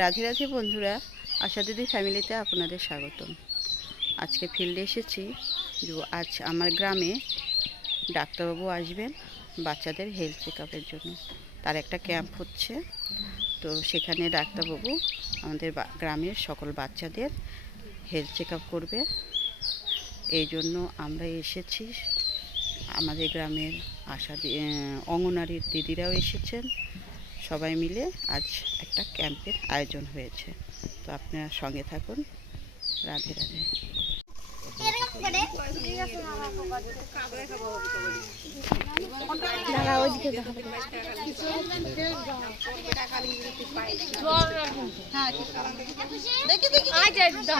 রাধে রাধে বন্ধুরা, আশা দিদি ফ্যামিলিতে আপনাদের স্বাগতম। আজকে ফিল্ডে এসেছি, যে আজ আমার গ্রামে ডাক্তারবাবু আসবেন বাচ্চাদের হেলথ চেক জন্য। তার একটা ক্যাম্প হচ্ছে, তো সেখানে ডাক্তারবাবু আমাদের গ্রামের সকল বাচ্চাদের হেলথ চেক করবে। এই জন্য আমরা এসেছি, আমাদের গ্রামের আশা অঙ্গনারীর দিদিরাও এসেছেন সবাই মিলে আজ একটা ক্যাম্পের আয়োজন হয়েছে। তো আপনারা সঙ্গে থাকুন। রাধে রাধে। দাঁড়া দেখি দেখি আজ একদম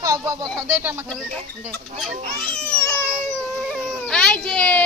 খাও বাবা খাও। দে এটা আমাকে দে। দে। আই যে।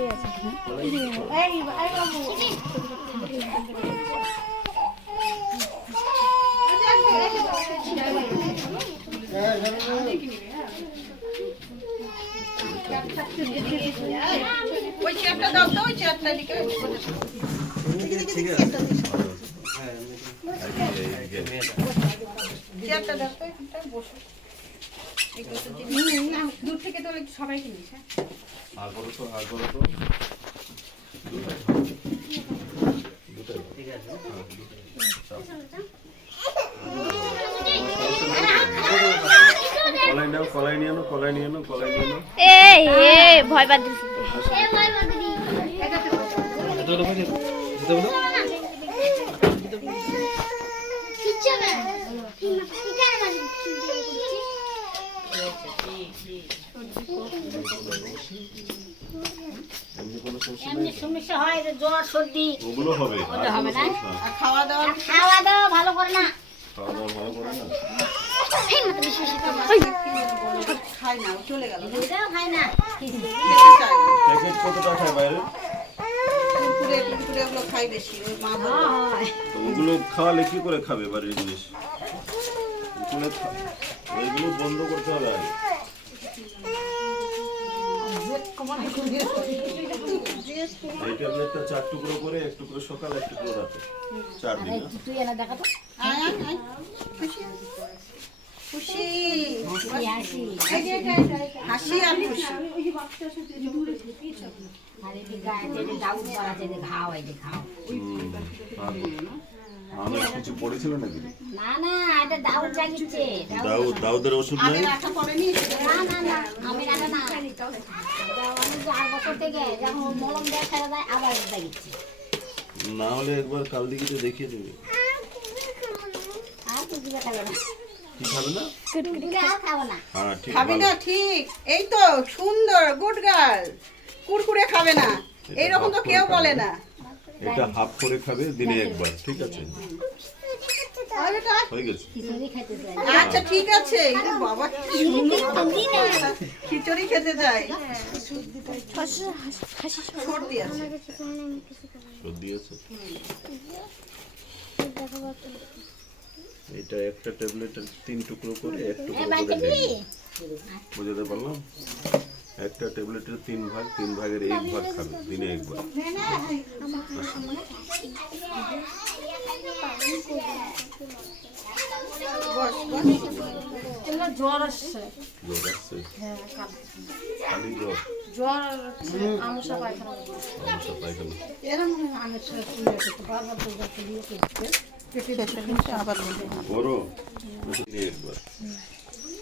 কে আছে ওই চেয়ারটা দাও তো ওই চেয়ারটা দিকে। ঠিক আছে চেয়ারটা দাও তো বসো। দূর থেকে তো সবাইকে নিস হ্যাঁ। আর করো তো আর করো তো। কলাই নাও কলাই নিয়ে আনো কলাই নিয়ে আনো কলাই নিয়ে এই ভয় পাচ্ছি এমনি কোনো সমস্যা এমনি সমস্যা হয় যে জ্বর সর্দি। ওগুলো হবে। আর হবে না? আর খাওয়া দাওয়া খাওয়া দাওয়া ভালো করে না। খাওয়া দাওয়া ভালো করে না? খাই না চলে গেল। এটাও না। প্যাকেট খায় বাইরে? হয় ওগুলো খাওয়ালে কি করে খাবে বাড়ির জিনিস? ওগুলো ওইগুলো বন্ধ করতে হবে আগে। এই ট্যাবলেটটা চার টুকরো করে এক টুকরো সকাল এক টুকরো রাতে চার দিন হ্যাঁ? তুই এনে দেখা তো আয়, আয়, আয়। খুশি খুশি হাসি হাসি হাসি আর খুশি আর এই যে গায়ে যে যে দাউদ বাড়াতে যে ঘাও এই ঘাও হুম, কিছু পড়েছিল নাকি না না এটা দাউদ জাগিচ্ছে দাউদ দাউদের ওষুধ আগে নাই রাখা পড়েনি না না না আমি রাখা না যখন মলম ছেড়ে আবার না হলে একবার কাল দিকে তো দেখিয়ে দেবে। আর খাবে না। কি খাবে না? দিলে আর খাব না। হ্যাঁ ঠিক এই তো সুন্দর গুড গার্ল। কুরকুরে খাবে না। এইরকম তো কেউ বলে না। এটা হাফ করে খাবে দিনে একবার ঠিক আছে? হয়ে গেছে। খিচুড়ি খাইতে চাই। আচ্ছা ঠিক আছে। বাবা খিচুড়ি খেতে চাই। সর্দি আছে। সর্দি আছে। এটা একটা ট্যাবলেটের তিন টুকরো করে এক টুকরো করে বুঝাতে পারলাম? একটা ট্যাবলেটের তিন ভাগ তিন ভাগের এক ভাগ খাবে দিনে একবার বস জ্বর আসছে। জ্বর আসছে? খালি জ্বর? জ্বর আমসা পায়খানা সমস্যা পায়খানা। এরকম আবার বড় দিনে একবার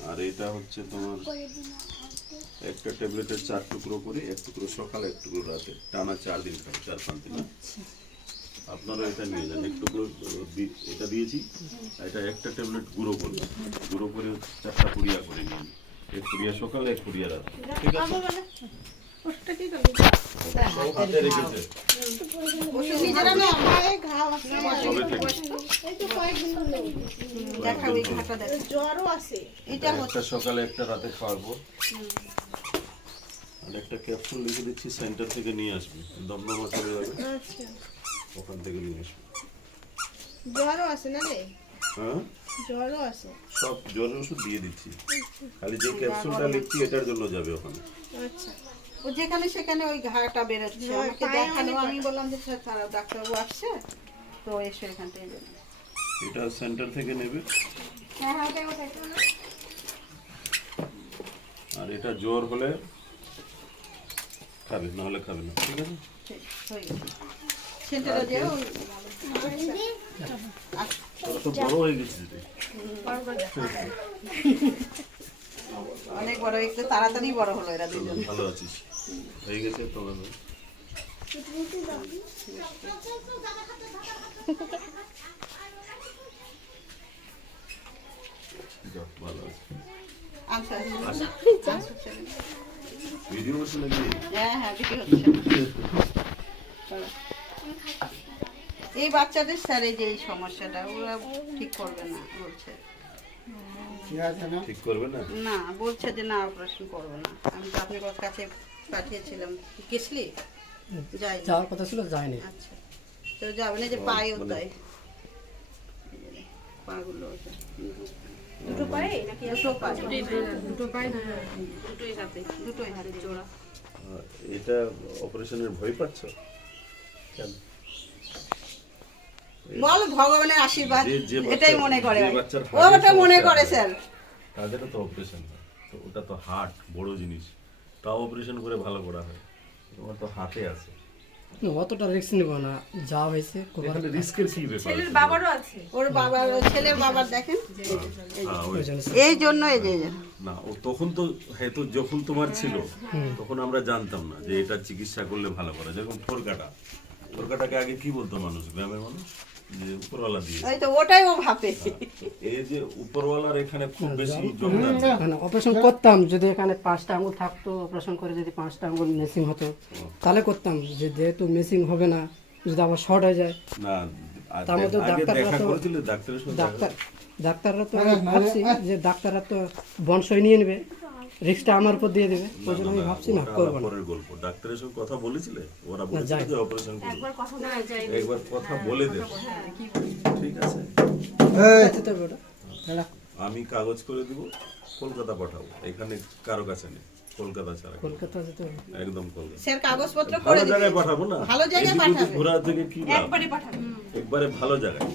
আর এটা হচ্ছে তোমার একটা ট্যাবলেটের চার টুকরো করে এক টুকরো সকালে এক টুকরো রাতে। টানা চার দিন খাবে চার পাঁচ দিন। আপনারা এটা নিয়ে যান। এক টুকরো এটা দিয়েছি এটা একটা ট্যাবলেট গুঁড়ো করবে গুঁড়ো করে চারটা পুড়িয়া করে নিন এক পুড়িয়া সকালে এক পুড়িয়া রাতে। ঠিক আছে। সকালে একটা রাতে একটা লিখে দিচ্ছি সেন্টার থেকে নিয়ে আসবি দমদমা ওখান থেকে নিয়ে আসবি জ্বরও আছে না রে হ্যাঁ জ্বরও আছে সব জ্বরের ওষুধ দিয়ে দিচ্ছি। খালি যে ক্যাপসুলটা লিখছি, এটার জন্য যাবে ওখানে। আচ্ছা। ও যেখানে সেখানে ওই ঘাটা বেরোচ্ছে। হ্যাঁ, আমাকে দেখানো আমি বললাম যে স্যার তারা ডাক্তারবাবু আসছে তো এসে এখান থেকে যাবে এটা সেন্টার থেকে নেবে। হ্যাঁ হ্যাঁ ওটাই ওটাই আর এটা জ্বর হলে খাবে না হলে খাবে না ঠিক আছে? ঠিক, হয়ে সেন্টারে যে ওই তো বড় হয়ে অনেক বড় একটু তাড়াতাড়ি বড় হলো এরা দুজন। ভালো আছিস। হয়ে গেছে তোমার ভালো আছে। আচ্ছা আচ্ছা। ভিডিও নাকি? হ্যাঁ হ্যাঁ বিক্রি হচ্ছে এই বাচ্চাদের স্যার এই যে এই সমস্যাটা ওরা ঠিক করবে না বলছে। ঠিক করবে না? না বলছে যে না অপারেশন করবে না। আমি তো আপনার কাছে পাঠিয়েছিলাম। গেছলি? যাই যাওয়ার কথা ছিল যায়নি আচ্ছা। তো যাবে না যে পায়ে মানে- তাই। পাগুলো দুটো পায়ে নাকি দুটো পা দুটো পায়ে। দুটোই হাতে দুটোই হাতে। জোড়া। এটা অপারেশনের ভয় পাচ্ছ? কেন? বল ভগবানের আশীর্বাদ এটাই মনে করে। ও ওটা মনে করে স্যার। তাদেরও তো অপারেশন তো ওটা তো হার্ট বড় জিনিস। তাও অপারেশন করে ভালো করা হয়। তোমার তো হাতে আছে। অতটা রিস্ক নিব না। যা হয়েছে রিস্কের কি ব্যাপার ছেলের বাবারও আছে। ওর বাবার ছেলের বাবার দেখেন। হ্যাঁ, জন্য এই জন্য এই যে না ও তখন তো হয়তো যখন তোমার ছিল তখন আমরা জানতাম না যে এটা চিকিৎসা করলে ভালো করা। যেরকম ঠোরকাটা। ঠোরকাটাকে আগে কি বলতো মানুষ? গ্রামের মানুষ? উপরওয়ালা দিয়ে ওই তো ওটাই ও ভাবে। এই যে উপরওয়ালার এখানে খুব বেশি মানে অপারেশন করতাম যদি এখানে পাঁচটা আঙুল থাকতো অপারেশন করে যদি পাঁচটা আঙুল মেসিং হতো তাহলে করতাম। যে যেহেতু মেসিং হবে না যদি আবার শর্ট হয়ে যায় না তার মধ্যে আগে ডাক্তাররা তো- করেছিল ডাক্তারের ডাক্তাররা তো ভাবছি যে ডাক্তাররা তো বংশই নিয়ে নেবে। রিস্কটা আমার উপর দিয়ে দেবে। ওই জন্য আমি ভাবছি না করব না। পরের গল্প। ডাক্তারের সঙ্গে কথা বলেছিলে? ওরা বলেছিল যে অপারেশন করবে। একবার কথা বলা যায় একবার কথা বলে দেবে ঠিক আছে। আছে তো ওটা। দাঁড়া। আমি কাগজ করে দিব কলকাতা পাঠাবো। এখানে কারও কাছে নেই। কলকাতা ছাড়া কলকাতা যেতে হবে। একদম কলকাতা। স্যার কাগজপত্র করে ভালো জায়গায় পাঠাবো না? ভালো জায়গায় পাঠাবে। ঘোরা থেকে কি একবারে পাঠাবে। একবারে ভালো জায়গায়।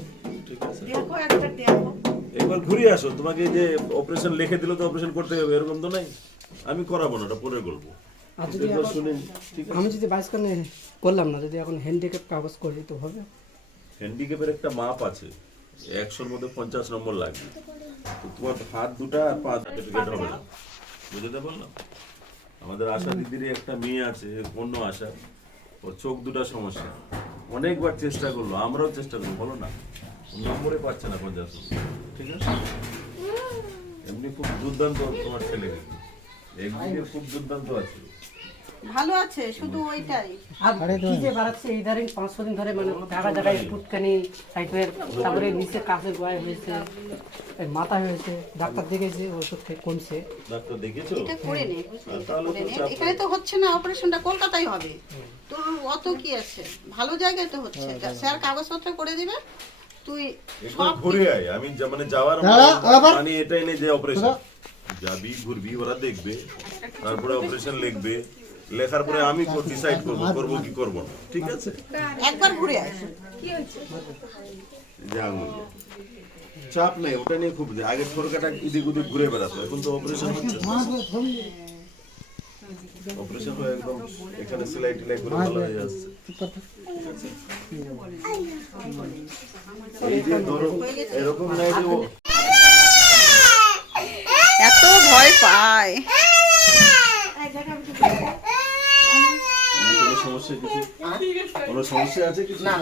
ঠিক আছে? দেখো একবার দেখো। একবার ঘুরে আসো তোমাকে যে অপারেশন লিখে দিলে তো অপারেশন করতে হবে এরকম তো নাই? আমি করাবো না ওটা ঠিক আছে। আমি যদি বাইশ করলাম না যদি এখন হ্যান্ডিক্যাপ কাগজ করি তো হবে। হ্যান্ডিক্যাপের একটা মাপ আছে একশোর মধ্যে পঞ্চাশ নম্বর লাগবে। তো তোমার হাত দুটা আর পা সার্টিফিকেট হবে না। বুঝতে পারলাম? আমাদের আশা দিদিরই একটা মেয়ে আছে অন্য আশা। ওর চোখ দুটা সমস্যা। অনেকবার চেষ্টা করল আমরাও চেষ্টা করব বলো না। নম্বরে পাচ্ছে না পঞ্চাশ ঠিক আছে? এমনি খুব দুর্দান্ত তোমার ছেলে। একদিকে খুব দুর্দান্ত আছে। ভালো আছে শুধু ওইটাই। আর কি যে বাড়াচ্ছে ইদারিং পাঁচ ছ দিন ধরে মানে জায়গা জায়গায় ফুটকানি টাইপের তারপরে নিচে গোয়ায় হয়েছে মাথা হয়েছে ডাক্তার দেখেছে ওষুধ খেয়ে কমছে। ডাক্তার দেখেছ এটা করে নে চাপ এখানে তো হচ্ছে না অপারেশনটা কলকাতায় হবে। তোর অত কি আছে? ভালো জায়গায় তো হচ্ছে। স্যার কাগজপত্র করে দিবে তুই সব ঘুরে আয়। আমি যা- মানে যাওয়ার মানে এটাই নেই যে অপারেশন যাবি ঘুরবি ওরা দেখবে তারপরে অপারেশন লিখবে। লেখার পরে আমি ডিসাইড করব করব কি করব না। ঠিক আছে? একবার ঘুরে আয়। যে আঙুল চাপ নেই ওটা নিয়ে খুব আগে ঠোরকাটা এদিক ওদিক ঘুরে বেড়াতো। এখন তো অপারেশন হচ্ছে অপারেশন হয়ে একদম এখানে সেলাই টেলাই করে ভালো হয়ে যাচ্ছে। এত ভয় পায়। কোনো সমস্যা কিছু? কোনো সমস্যা আছে কিছু? না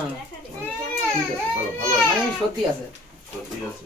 ঠিক আছে ভালো ভালো সত্যি আছে। সত্যি আছে।